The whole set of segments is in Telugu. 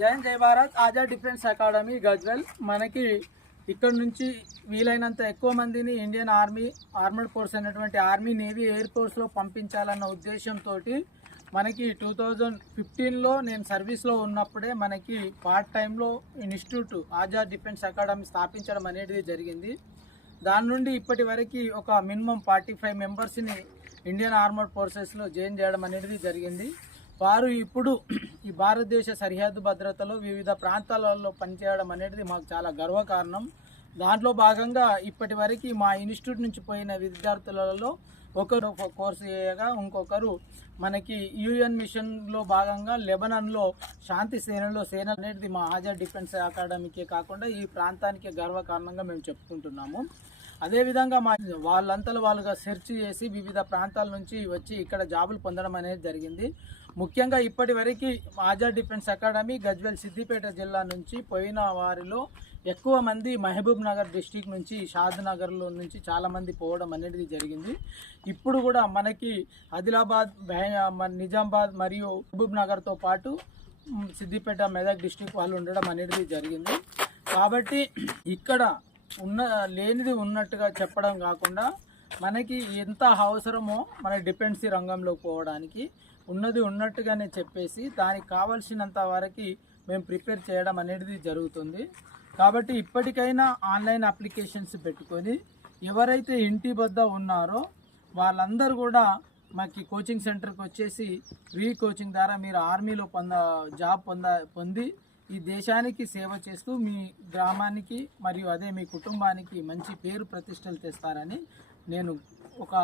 జైన్ జై భారత్ ఆజాద్ డిఫెన్స్ అకాడమీ గజ్వెల్ మనకి ఇక్కడ నుంచి వీలైనంత ఎక్కువ మందిని ఇండియన్ ఆర్మీ ఆర్మర్డ్ ఫోర్స్ అయినటువంటి ఆర్మీ నేవీ ఎయిర్ ఫోర్స్లో పంపించాలన్న ఉద్దేశంతో మనకి 2015లో నేను సర్వీస్లో ఉన్నప్పుడే మనకి పార్ట్ టైంలో ఇన్స్టిట్యూట్ ఆజాద్ డిఫెన్స్ అకాడమీ స్థాపించడం అనేది జరిగింది. దాని నుండి ఇప్పటి వరకు ఒక మినిమం 45 మెంబర్స్ని ఇండియన్ ఆర్మర్డ్ ఫోర్సెస్లో జాయిన్ చేయడం అనేది జరిగింది. వారు ఇప్పుడు ఈ భారతదేశ సరిహద్దు భద్రతలో వివిధ ప్రాంతాలలో పనిచేయడం అనేది మాకు చాలా గర్వకారణం. దాంట్లో భాగంగా ఇప్పటి వరకు మా ఇన్స్టిట్యూట్ నుంచి పోయిన విద్యార్థులలో ఒకరు కోర్సు చేయగా ఇంకొకరు మనకి యుఎన్ మిషన్లో భాగంగా లెబనాన్లో శాంతి సేనలో సేన అనేది మా ఆజాద్ డిఫెన్స్ అకాడమీకే కాకుండా ఈ ప్రాంతానికి గర్వకారణంగా మేము చెప్పుకుంటున్నాము. అదేవిధంగా మా వాళ్ళంతలో వాళ్ళుగా సెర్చ్ చేసి వివిధ ప్రాంతాల నుంచి వచ్చి ఇక్కడ జాబులు పొందడం అనేది జరిగింది. ముఖ్యంగా ఇప్పటి వరకు ఆజాద్ డిఫెన్స్ అకాడమీ గజ్వెల్ సిద్దిపేట జిల్లా నుంచి పోయిన వారిలో ఎక్కువ మంది మహబూబ్ నగర్ డిస్టిక్ నుంచి షాద్ నగర్లో నుంచి చాలామంది పోవడం అనేది జరిగింది. ఇప్పుడు కూడా మనకి ఆదిలాబాద్ నిజామాబాద్ మరియు మహబూబ్ నగర్తో పాటు సిద్దిపేట మెదక్ డిస్టిక్ వాళ్ళు ఉండడం అనేది జరిగింది. కాబట్టి ఇక్కడ లేనిది ఉన్నట్టుగా చెప్పడం కాకుండా మనకి ఎంత అవసరమో మన డిఫెన్స్ రంగంలోకి పోవడానికి ఉన్నది ఉన్నట్టుగానే చెప్పేసి దానికి కావాల్సినంత వరకు మేము ప్రిపేర్ చేయడం అనేది జరుగుతుంది. కాబట్టి ఇప్పటికైనా ఆన్లైన్ అప్లికేషన్స్ పెట్టుకొని ఎవరైతే ఇంటి వద్ద ఉన్నారో వాళ్ళందరూ కూడా మాకు కోచింగ్ సెంటర్కి వచ్చేసి ఫ్రీ కోచింగ్ ద్వారా మీరు ఆర్మీలో జాబ్ పొంది ఈ దేశానికి సేవ చేస్తూ మీ గ్రామానికి మరియు అదే మీ కుటుంబానికి మంచి పేరు ప్రతిష్టలు తెస్తారని నేను ఒక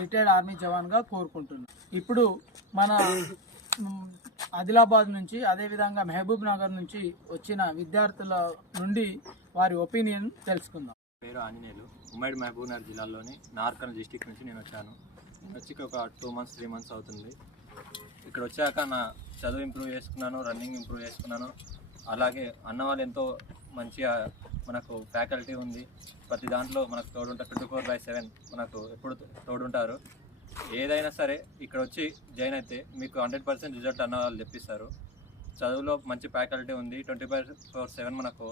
రిటైర్డ్ ఆర్మీ జవాన్గా కోరుకుంటున్నాను. ఇప్పుడు మన ఆదిలాబాద్ నుంచి అదేవిధంగా మహబూబ్ నగర్ నుంచి వచ్చిన విద్యార్థుల నుండి వారి ఒపీనియన్ తెలుసుకుందాం. పేరు ఆంజనేయులు, ఉమ్మడి మహబూబ్ నగర్ జిల్లాలోని నార్కల్ డిస్టిక్ నుంచి నేను వచ్చాను. నేను వచ్చి ఒక 2 months 3 months అవుతుంది. ఇక్కడ వచ్చాక నా చదువు ఇంప్రూవ్ చేసుకున్నాను, రన్నింగ్ ఇంప్రూవ్ చేసుకున్నాను. అలాగే అన్న వాళ్ళు ఎంతో మంచిగా మనకు ఫ్యాకల్టీ ఉంది, ప్రతి దాంట్లో మనకు తోడుంటారు. 24/7 మనకు ఎప్పుడు తోడుంటారు. ఏదైనా సరే ఇక్కడ వచ్చి జాయిన్ అయితే మీకు 100% రిజల్ట్ అన్న వాళ్ళు తెప్పిస్తారు. చదువులో మంచి ఫ్యాకల్టీ ఉంది. 24/7 మనకు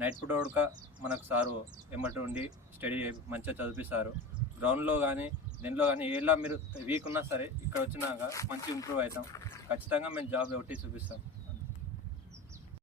నైట్ పూట కూడా మనకు సారు ఎమ్మటి ఉండి స్టడీ మంచిగా చదివిస్తారు. గ్రౌండ్లో కానీ దీంట్లో కానీ ఎలా మీరు వీక్ ఉన్నా సరే ఇక్కడ వచ్చినాక మంచి ఇంప్రూవ్ అవుతాం. ఖచ్చితంగా మేము జాబ్ ఒకటి చూపిస్తాం.